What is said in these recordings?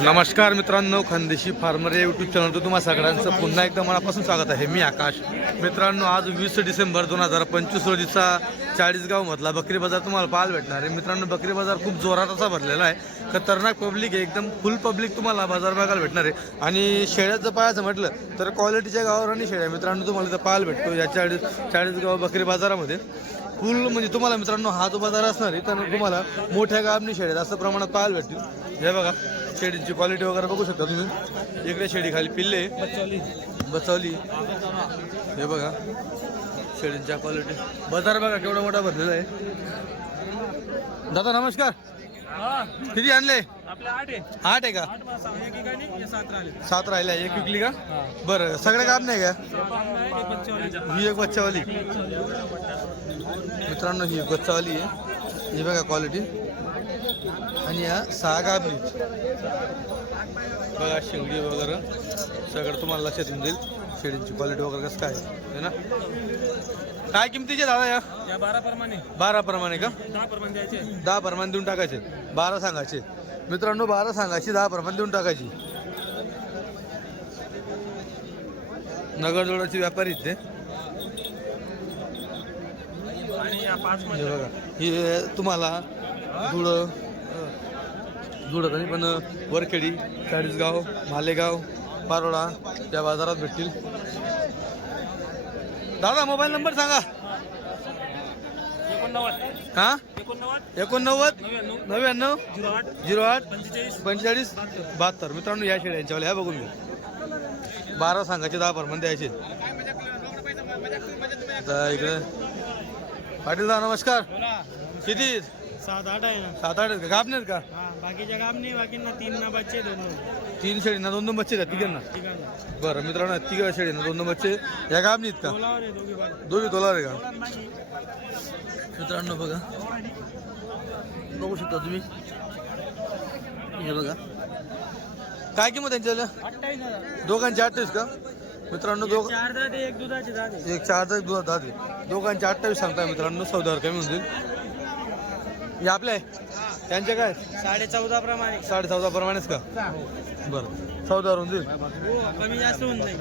नमस्कार मित्रांनो, खानदेशी फार्मर या यूट्यूब चॅनलवर तुम्हा सगळ्यांचं पुन्हा एकदा मनापासून स्वागत आहे. मी आकाश. मित्रांनो, आज 20 डिसेंबर 2025 रोजीचा चाळीसगावमधला बकरी बाजार तुम्हाला पाहायला भेटणार आहे. मित्रांनो, बकरी बाजार खूप जोरात असा भरलेला आहे. खतरनाक पब्लिक आहे, एकदम फुल पब्लिक तुम्हाला बाजार बघायला भेटणार आहे. आणि शेळ्याचं पाहायचं म्हटलं तर क्वालिटीच्या गावरानी शेळ्या मित्रांनो तुम्हाला इथं पाहायला भेटतो या चाळीसगाव बकरी बाजारामध्ये. फुल म्हणजे तुम्हाला मित्रांनो हा जो बाजार असणार आहे तर तुम्हाला मोठ्या गाबनी शेळ्या जास्त प्रमाणात पाहायला भेटतील. हे बघा शेळीची क्वालिटी वगैरे बघू शकता तुम्ही. इकडे शेळी खाली पिल्ले बचावली. हे बघा शेळींच्या क्वालिटी. बाजार बघा केवढा मोठा भरलेला आहे. दादा नमस्कार. किती आणले? आठ आहे का? 7 राहिल्या. एक विकली का? बरं, सगळे काम नाही का? ही एक बच्चावाली मित्रांनो, ही एक बच्चावाली आहे. ही बघा क्वालिटी. आणि या 6 गाभणी बघा. शेंगडी वगैरे सगळं तुम्हाला लक्षात येऊन जाईल. शेळींची क्वालिटी वगैरे कसं काय आहे ना. काय किमतीचे दादा या? 12 प्रमाणे का? 10 प्रमाणे देऊन टाकायचे. 12 सांगायचे मित्रांनो. 12 सांगायची, 10 प्रमाणे देऊन टाकायची. नगरजोडाचे व्यापारी ते. हे बघा हे तुम्हाला जुळत नाही पण वरखेडी, चाळीसगाव, मालेगाव, पारोळा या बाजारात भेटतील. दादा मोबाईल नंबर सांगा. 89 99 08 45 72. मित्रांनो या शेळ्यांच्यावाल्या ह्या बघून घ्या. 12 सांगायचे, 10 प्रमाणे द्यायचे. आता इकडे पाटील दा नमस्कार. किती? 7-8 आहे ना. 7-8 आहेत का? गाब नाहीत का? बाकीच्या काम नाही. बाकींना 3 ना बच्चे 2. 3 शेळींना 2 बच्चे आहेत तिघांना. बरं मित्रांनो, तिघा शेळींना 2 बच्चे. या गाब नाहीत का? दोघी तोलावर आहे का? मित्रांनो बघा बघू शकता तुम्ही. हे बघा काय किंमत त्यांच्याला? 28,000. दोघांचे 28 का? मित्रांनो 4 दाते, एक दुधाचे दाते. एक 4 दाते, 2 दाते. दोघांचे 28 सांगताय मित्रांनो. 14,000 कमी होऊन जाईल. हे आपले त्यांचे काय? 14.5 प्रमाणे. 14.5 प्रमाणेच का? बरं, 14,000 होऊन जाईल. कमी जास्त होऊन जाईल.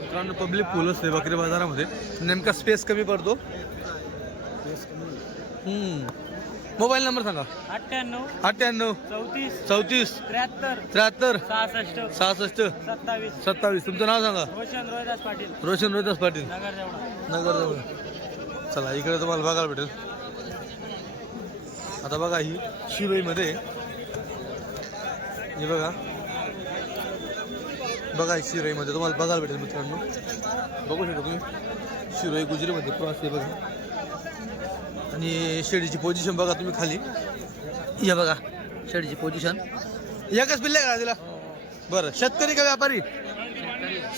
मित्रांनो पब्लिक फुल असते बकरी बाजारामध्ये. नेमका स्पेस कमी पडतो. मोबाईल नंबर सांगा. 98 98 34 34 73 73 66 66 27. 27. तुमचं नाव सांगा. रोशन रोहिदास पाटील, रोशन रोहिदास पाटील, नगर जेवढा. नगरजवळ. चला इकडे तुम्हाला बघायला भेटेल. आता बघा ही शिरोईमध्ये. हे बघा बघा शिरोईमध्ये तुम्हाला बघायला भेटेल मित्रांनो. बघू शकता तुम्ही. शिरोई गुजरीमध्ये क्रॉस आहे बघा. आणि शेळीची पोझिशन बघा तुम्ही खाली. हे बघा शेळीची पोझिशन. एकच पिल्ले का तिला? बरं, शेतकरी का व्यापारी?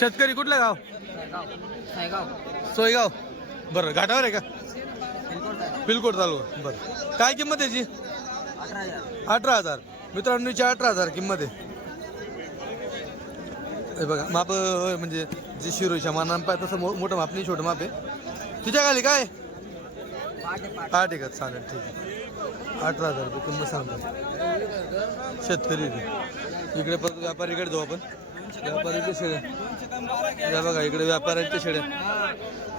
शेतकरी. कुठलं गाव? सोयगाव. बरं, घाटावर आहे का? पिलकोट तालुका. बरं, काय किंमत त्याची? 18,000. मित्रांनो 18,000 किंमत आहे. हे बघा माप म्हणजे जे शिरोईच्या मानानं पाय तसं मोठं माप नाही, छोटं माप आहे. तुझ्या खाली काय? 8 आहे का? चालेल, ठीक आहे. 18,000 रुपये किंमत सांगतात. शेतकरी इकडे परत व्यापारीकडे जाऊ आपण. व्यापाऱ्यांच्या शेळ्या. या बघा इकडे व्यापाऱ्यांच्या शेळ्या.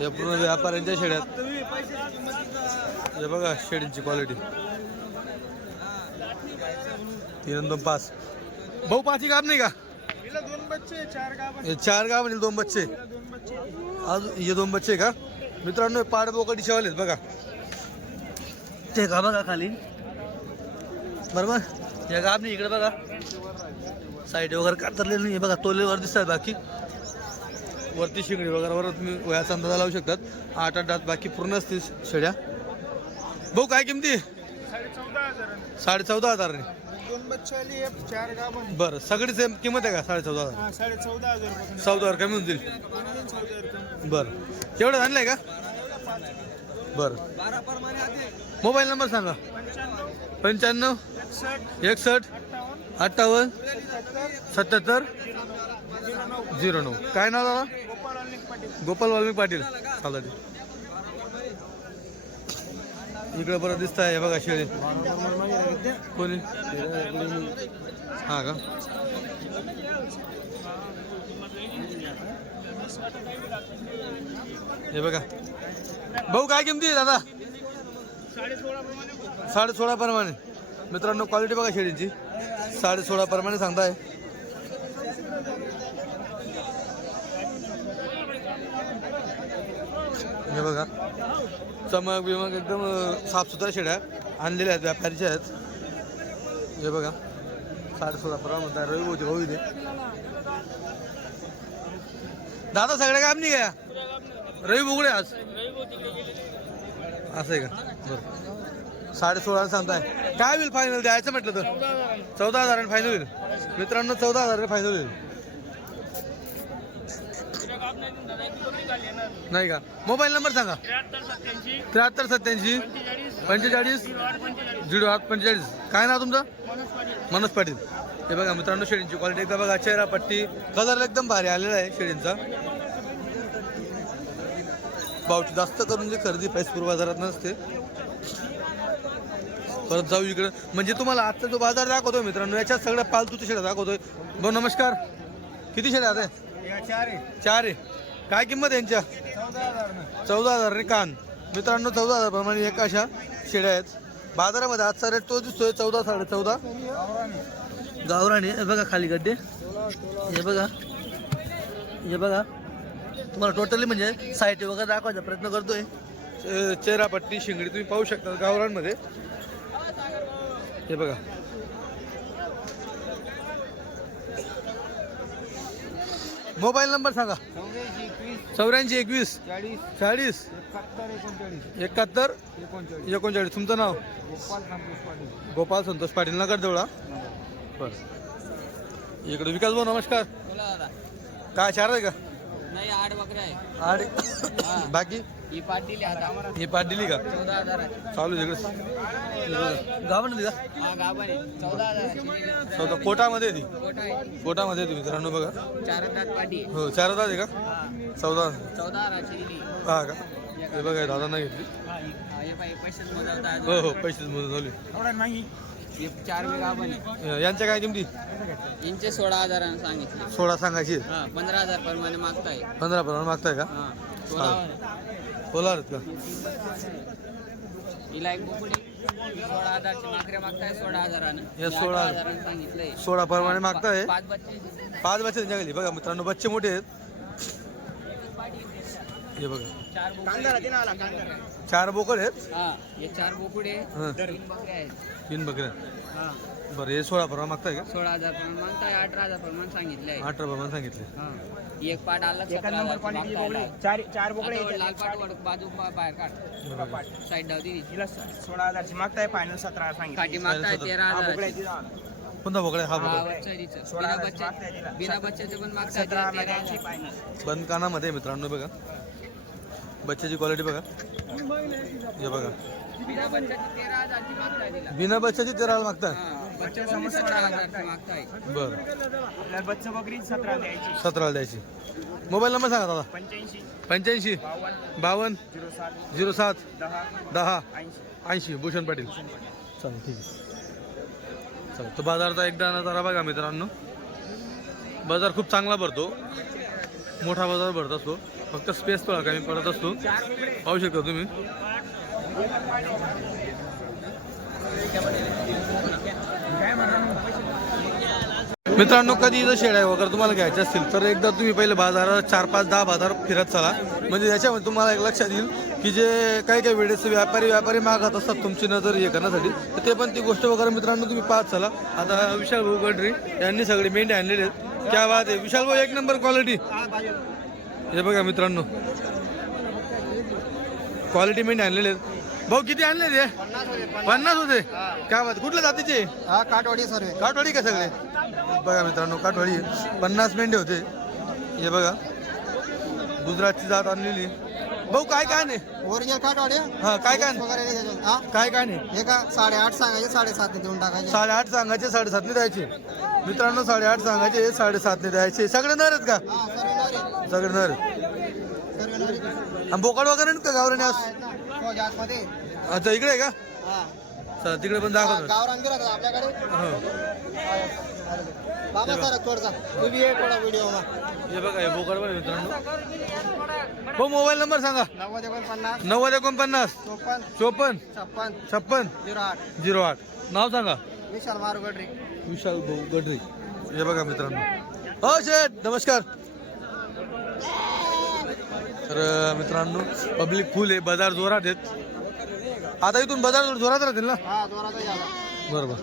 या पूर्ण व्यापाऱ्यांच्या शेळ्यात. हे बघा शेळींची क्वालिटी. 3 2 5. भाऊ 5 गाब नाही का? 2 बच्चे 4 गाभ. 4 गाभ म्हणजे 2 बच्चे. आज हे 2 बच्चे का? मित्रांनो पाड बोकडी शेवालेत बघा. ते का बघा खाली. बरोबर. या गाब नाही. इकडे बघा साईड वगैरे कातरलेलं नाही. बघा तोलेवर दिसतात. बाकी वरती शिंगडी वगैरे वर तुम्ही वयाचा अंदाजा लावू शकतात. 8-8 दात बाकी पूर्ण असतील शेळ्या. भाऊ काय किमती? 14,500. 2 बच्चे आली, 4 गाभ. बरं, सगळी सेम किंमत आहे का? 14,500. 14,500. 14,000 कमी होऊन जाईल. बरं, तेवढं आणलंय का? बरं, 12 प्रमाणे आधी. मोबाईल नंबर सांगा. 95 61 58 77 09. काय नाव दादा? गोपाल वाल्मिक पाटील. चालतं. इकडे परत दिसत आहे बघा शेळी. कोणी हा का? हे बघा भाऊ काय किमती आहे दादा? 16.5 प्रमाणे. मित्रांनो क्वालिटी बघा शेळीची 16.5 प्रमाणे सांगताय. हे बघा चमक बिमक एकदम साफसुथऱ्या शेळ्या आणलेल्या आहेत, व्यापारीच्या आहेत. हे बघा 16.5 प्रमाणे म्हणताय. रवी होते भाऊ इथे. दादा सगळ्या काम नाही गया रवी बुगडे आज असं आहे का? बरं 16.5 सांगताय. काय होईल फायनल द्यायचं म्हटलं तर? 14,000 फायनल होईल. मित्रांनो 14,000 फायनल होईल. नाही का? मोबाईल नंबर सांगा. 7387 45 0845. काय नाव तुमचं? मनोज पाटील. हे बघा मित्रांनो शेळींची क्वालिटी एकदा बघा. चेहरा पट्टी कलर एकदम भारी आलेला आहे शेळींचा. भावची जास्त करून जी खरेदी पैसपूर बाजारात नसते. परत जाऊ इकडं म्हणजे तुम्हाला आजचा जो बाजार दाखवतोय मित्रांनो याच्यात सगळ्या पालतूच्या शेळ्या दाखवतोय. भाऊ नमस्कार. किती शेळ्या आता? 4 आहे. काय किंमत यांच्या? 14,000 कान. मित्रांनो 14,000 प्रमाणे एका अशा शेळ्या आहेत. बाजारामध्ये आजचा रेट तो दिसतोय 14 14.5 गावराणी. हे बघा खाली गड्डे. हे बघा हे बघा तुम्हाला टोटली म्हणजे साईट वगैरे दाखवायचा प्रयत्न करतोय. चेहरा पट्टी शिंगडी तुम्ही पाहू शकता गावरांमध्ये. हे बघा मोबाईल नंबर सांगा. 84 21 40 71 39. तुमचं नाव? गोपाल संतोष पाटील नगर देवळा. बरं इकडे विकास भाऊ नमस्कार. काय 4 आहे का? नाही 8 बकऱ्या आहे. 8 बाकी ही पाट दिली आता. ही पाठ दिली का? 14,000 आहे. चालू आहे इकडे गावानं दिला. हा गाभण आहे. 14,000 चौदा कोटामध्ये ती कोटा आहे. कोटामध्ये तुम्ही मित्रांनो बघा. 4 दात पाटी आहे. हो 4 आहे का? हा 14. 14,000 दिली. हा का? हे बघा दादांना घेतली. हे पाहिजे पैसेच मोजवतात. हो हो पैसेच मोजून झाले. हे 4 बी गाभण आहे. यांच्या काय किमती? यांचे 16,000 सांगितले. 16 सांगायची. हा 15,000 प्रमाणे मागताय. 15 प्रमाणे मागताय का? हा 16,000 बोला का? हिला एक बोकडी 16,000 ची मागऱ्या मागताय. 16,000 हे 16 सांगितलंय. 16 प्रमाणे मागताय. 5 बच्चे 5 बच्चे त्यांच्या खाली बघा मित्रांनो. बच्चे मोठे आहेत. हे बघा 4 बोकडे. 4 बोकड आहेत. हा हे 4 बोकडे हा. 3 बकऱ्या आहेत. 3 बकऱ्या. हा बरं हे 16 प्रमाणे मागताय का? 16,000 प्रमाण मागताय. 18,000 प्रमाण सांगितले आहे. 18 प्रमाणे सांगितले. हा एक पाट आला 17,000 चार बोकडे लाल पाट वड बाजू बाहेर काढ साईड डावती हिला 16,000 मागताय. फायनल 17 सांगितलं. काठी मागताय 13,000 कोणता बोकड आहे? हा हा बोकड वरचं 16,000 बच्चे मागताय तिला. बिना बच्च्याचे पण मागताय 17,000 13,000. फायनल. बंद कानामध्ये मित्रांनो बघा. बच्च्याची क्वालिटी बघा. हे बघा बिना बच्च्याची 13,000 ची मागताय तिला. बिना बच्च्याची 13 मागताय. हा बच्चे समोर 16,000 ची मागताय. बरं आपल्याला बच्चा बकरी 17 द्यायची. 17 द्यायची. मोबाईल नंबर सांगा दादा. 85 85 52 07 07 10 10 80. 80. भूषण पाटील. चालेल ठीक आहे. चला तो बाजारचा एकदा नजारा बघा मित्रांनो. बाजार खूप चांगला भरतो. मोठा बाजार भरत असतो. फक्त स्पेस थोडा कमी पडत असतो. पाहू शकता तुम्ही. मित्रांनो कधी जर शेळ्या वगैरे तुम्हाला घ्यायच्या असतील तर एकदा तुम्ही पहिले बाजारात 4 5 10 बाजार फिरत चला. म्हणजे याच्यामध्ये तुम्हाला एक लक्षात येईल की जे काही काही वेळेस व्यापारी मागत असतात तुमची नजर हे करण्यासाठी तर ते पण ती गोष्ट वगैरे मित्रांनो तुम्ही पाहत चला. आता विशाल भाऊ गडरी यांनी सगळे मेंढे आणलेले आहेत. क्या बात आहे विशाल भाऊ. एक नंबर क्वालिटी. हे बघा मित्रांनो क्वालिटी मेंढे आणलेले आहेत. भाऊ किती आणले ते? 50 होते. काय बात. कुठल्या जातीचे? हा काटवाडी सर. काठवाडी का सगळे? बघा मित्रांनो काठवाडी 50 मेंढे होते. हे बघा गुजरातची जात आणलेली. भाऊ काय काय नाही? ओरिजिनल काटवाडी. हा काय काय वगैरे नाही त्याच्यात. हा काय काय नाही? हे का 8.5 सांगायचे 7.5 देऊन टाकायचे. 8.5 सांगायचे 7.5 द्यायचे. मित्रांनो 8.5 सांगायचे 7.5 द्यायचे. सगळे नर आहेत का? हा सर्व नरे. सगळे नर. सर्व नरे. आणि बोकड वगैरे नाही का गावराने आज? आतमध्ये अच्छा इकडे आहे का? हा चला तिकडे पण दाखवतो. गावरान गिराक आहे आपल्याकडे. हो बाबा सर थोडसा तू बी ये थोडा व्हिडिओ मा. हे बघा हे बोकड पण आहे मित्रांनो. हो मोबाईल नंबर सांगा. 90 90 49 54 54 56 56 08 08. नाव सांगा. विशाल मारुगडरी. विशाल भाऊ गडरे. हे बघा मित्रांनो. हो शेठ नमस्कार. तर मित्रांनो पब्लिक फुल आहे, बाजार जोरात आहेत. आता इथून बाजार जोरात राहतील ना? हा जोराचा झाला. बरोबर.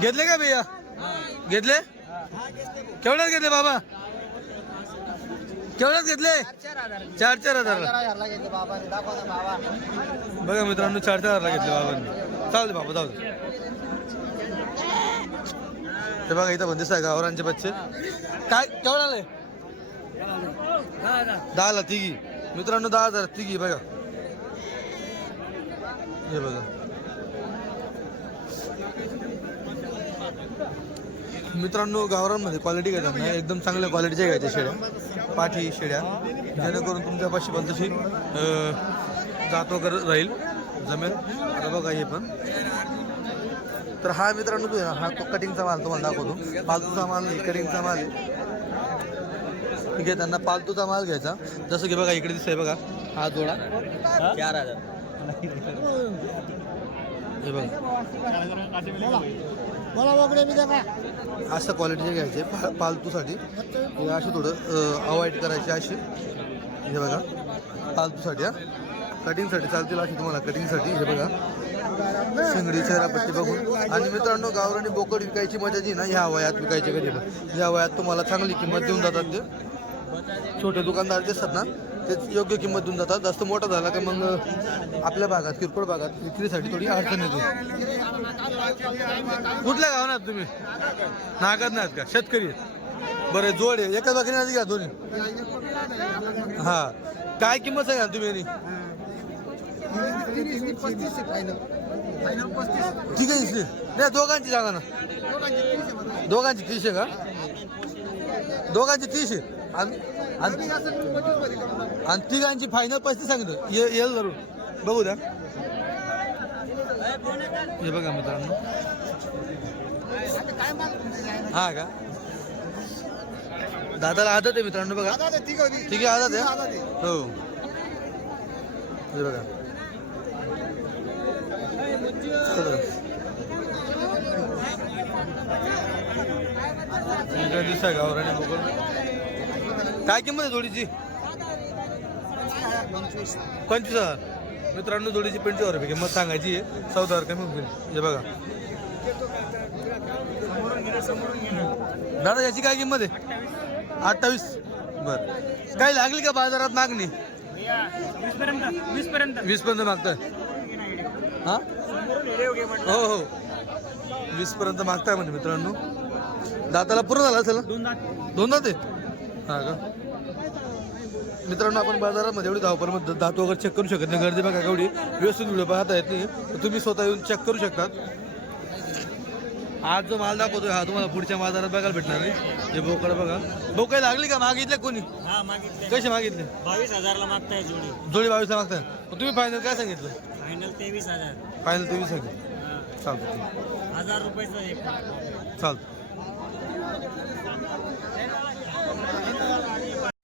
घेतले का भैया? घेतले? केवढ्यात घेतले बाबा? केवढ्यात घेतले? 4-4 हजार. हरला घेतले बाबाने. दाखव ना बाबा. बघा मित्रांनो 4-4 हजार घेतले बाबांनी. चालू दे बाबा जाऊ दे. हे बघा इथं पण दिसत आहे गावरांचे बच्चे. काय केवढा आले? 10 ला तिघी. मित्रांनो 10,000 तिघी. बघा हे बघा मित्रांनो गावरांमध्ये क्वालिटी घ्यायचा ना एकदम चांगल्या क्वालिटीच्या घ्यायच्या शेळ्या, पाठी शेळ्या, जेणेकरून तुमच्यापाशी पण तशी जात वगैरे राहील जमेल. आता बघा हे पण. तर हा मित्रांनो तू आहे ना, हा तो कटिंगचा माल तुम्हाला दाखवतो. पालतूचा माल नाही, कटिंगचा माल आहे. ठीक आहे, त्यांना पालतूचा माल घ्यायचा. जसं की बघा इकडे दिसतंय बघा हा जोडा 4,000. हे बघा मला वगैरे मी द्या. असं क्वालिटीचे घ्यायचे पालतूसाठी. हे असे थोडं अवॉइड करायचे असे. हे बघा पालतूसाठी. हा कटिंगसाठी चालतील अशी तुम्हाला कटिंगसाठी. हे बघा शिंगडी चेहरापट्टी बघून. आणि मित्रांनो गावरानी बोकड विकायची मजा जी ना ह्या वयात विकायची कधी पण. या वयात तुम्हाला चांगली किंमत देऊन जातात. ते छोटे दुकानदार जे असतात ना ते योग्य किंमत देऊन जातात. जास्त मोठा झाला की मग आपल्या भागात किरकोळ भागात विक्रीसाठी थोडी अडचण येते. कुठल्या गावात तुम्ही? नागद नाहीत का? शेतकरी आहेत. बरं जोड आहे एकाच बाकी नाही घ्या दोन्ही. हा काय किंमत आहे तुम्ही यांनी? ठीक आहे इसली नाही दोघांची सांगा ना. दोघांची 30 आहे का? दोघांची 30 आहे. आणि तिघांची फायनल 35 सांगितलं. येईल जरूर बघू द्या. हे बघा मित्रांनो. हा का दादाला आदत आहे मित्रांनो. बघा ठीक आहे आदत आहे. हो हे बघा दिसत आहे गावराने बघून. काय किंमत आहे जोडीची? 25,000. मित्रांनो जोडीची 25,000 रुपये किंमत सांगायची आहे. 14,000 कमी होईल. हे बघा दादा याची काय किंमत आहे? 28. बर काय लागली का बाजारात मागणी? 20 पर्यंत मागताय. हा हो हो 20 पर्यंत मागताय म्हणजे मित्रांनो. दाताला पूर्ण झाला असेल ना? 2 दात आहे. हा का मित्रांनो आपण बाजारामध्ये एवढी धावपळमध्ये दात वगैरे चेक करू शकत नाही. गर्दी बघा केवढी. व्यवस्थित व्हिडिओ पाहता येत नाही. तर तुम्ही स्वतः येऊन चेक करू शकतात. आज जो माल दाखवतोय हा तुम्हाला पुढच्या बाजारात बघायला भेटणार नाही. हे बोकड बघा. बोकड लागली का? मागितले कोणी? कसे मागितले? 22,000 मागताय जोडी. जोडी 22 मागताय. तुम्ही फायनल काय सांगितलं? फायनल 23,000. फायनल 23 सांगितलं. चालतं 1,000 रुपयाचं आहे. चालतं.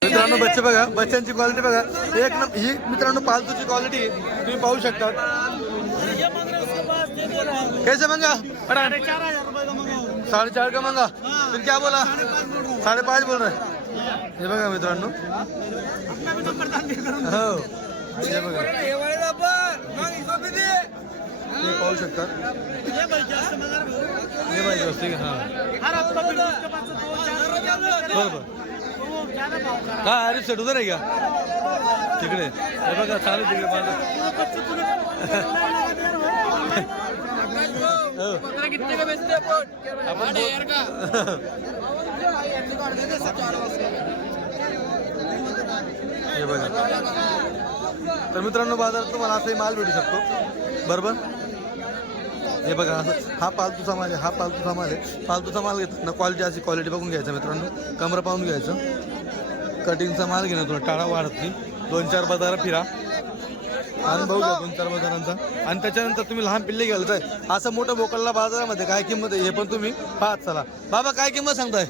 मित्रांनो बच्चे बघा, बच्चांची क्वालिटी बघा एक ही मित्रांनो पालतूची क्वालिटी तुम्ही पाहू शकता. कैसे मंगा? 4,500 का मंगा? फिर क्या बोला? 5.5 बोल रहे. हे बघा मित्रांनो. हो हे बघा ते पाहू शकतात. हे पाहिजे असते हा बरोबर. काय अरे सेट उधर आहे का तिकडे? हे बघा चालू तिकडे हे बघा. तर मित्रांनो बाजारात तुम्हाला असंही माल भेटू शकतो बरोबर. हे बघा असं हा पालतूचा माल आहे. हा पालतूचा माल आहे. पालतूचा माल घेतात ना क्वालिटी अशी क्वालिटी बघून घ्यायचं मित्रांनो. कमर पाहून घ्यायचं. कटिंगचा माल घेणं तुला टाळा वाढत नाही. 2-4 बाजार फिरा अनुभव घ्या 2-4 बाजारांचा. आणि त्याच्यानंतर तुम्ही लहान पिल्ले घालताय. असं मोठं बोकलला बाजारामध्ये काय किंमत आहे हे पण तुम्ही पाहत चला. बाबा काय किंमत सांगताय?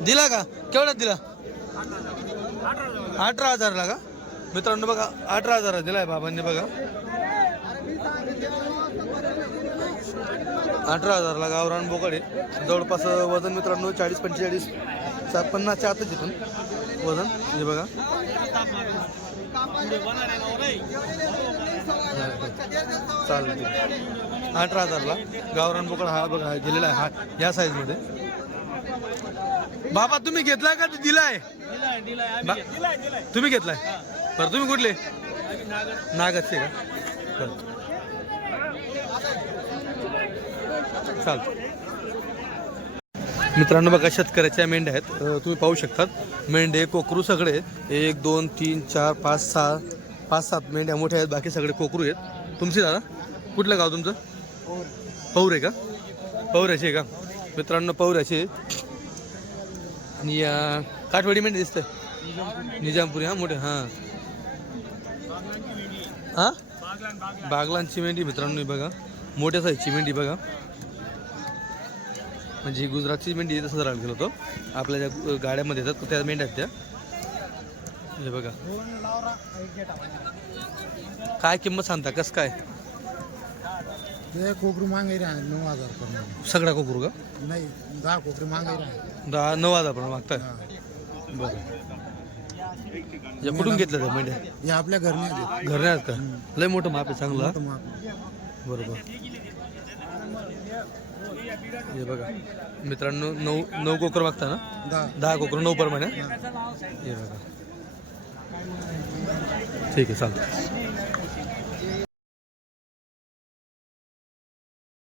दिला का? केवढ्यात दिला? 18,000ला का? मित्रांनो बघा 18,000 दिलाय बाबांनी बघा. 18,000ला गावरान बोकड आहे. जवळपास वजन मित्रांनो 40-45 50च्या आतच इथून वजन हे बघा. चालेल 18,000ला गावरान बोकड हा बघा गेलेला आहे हा या साईजमध्ये. बाबा तुम्ही घेतलाय का दिलाय? तुम्ही घेतलाय बरं. तुम्ही कुठले? नागदचे का? चालतं. मित्रांनो बघा शेतकऱ्याच्या मेंढ्या आहेत. तुम्ही पाहू शकतात मेंढे कोकरू सगळे आहेत. 1 2 3 4 5 6 5-7 मेंढ्या मोठ्या आहेत. बाकी सगळे कोकरू आहेत. तुमचे दादा कुठलं गाव तुमचं? पौर आहे का? पौऱ्याचे आहे का? मित्रांनो पौऱ्याचे. आणि काठवाडी मेंढी दिसतंय निजामपुरी. हां मोठे हां हां बागलांची मेंढी मित्रांनो बघा. मोठ्या साईजची मेंढी बघा. म्हणजे गुजरातची मेंढी तसं राहिलं गेलो होतो. आपल्या ज्या गाड्यामध्ये येतात त्या मेंढ्या आहेत त्या. हे बघा काय किंमत सांगता कसं काय? ते कोकरू मागे रे 9,000 पर्यंत. सगळा कोकरू का? नाही 10 कोकरू मागे रे. 9,000 पर्यंत मागताय. बरं या कुठून घेतलं त्या मेंढ्या? हे आपल्या घरने घरने आहेत का? लय मोठं माप आहे चांगलं. बरोबर. हे बघा मित्रांनो 9 कोकर मागता ना? 10 कोकर 9 प्रमाणे. हे बघा ठीक आहे चालतं.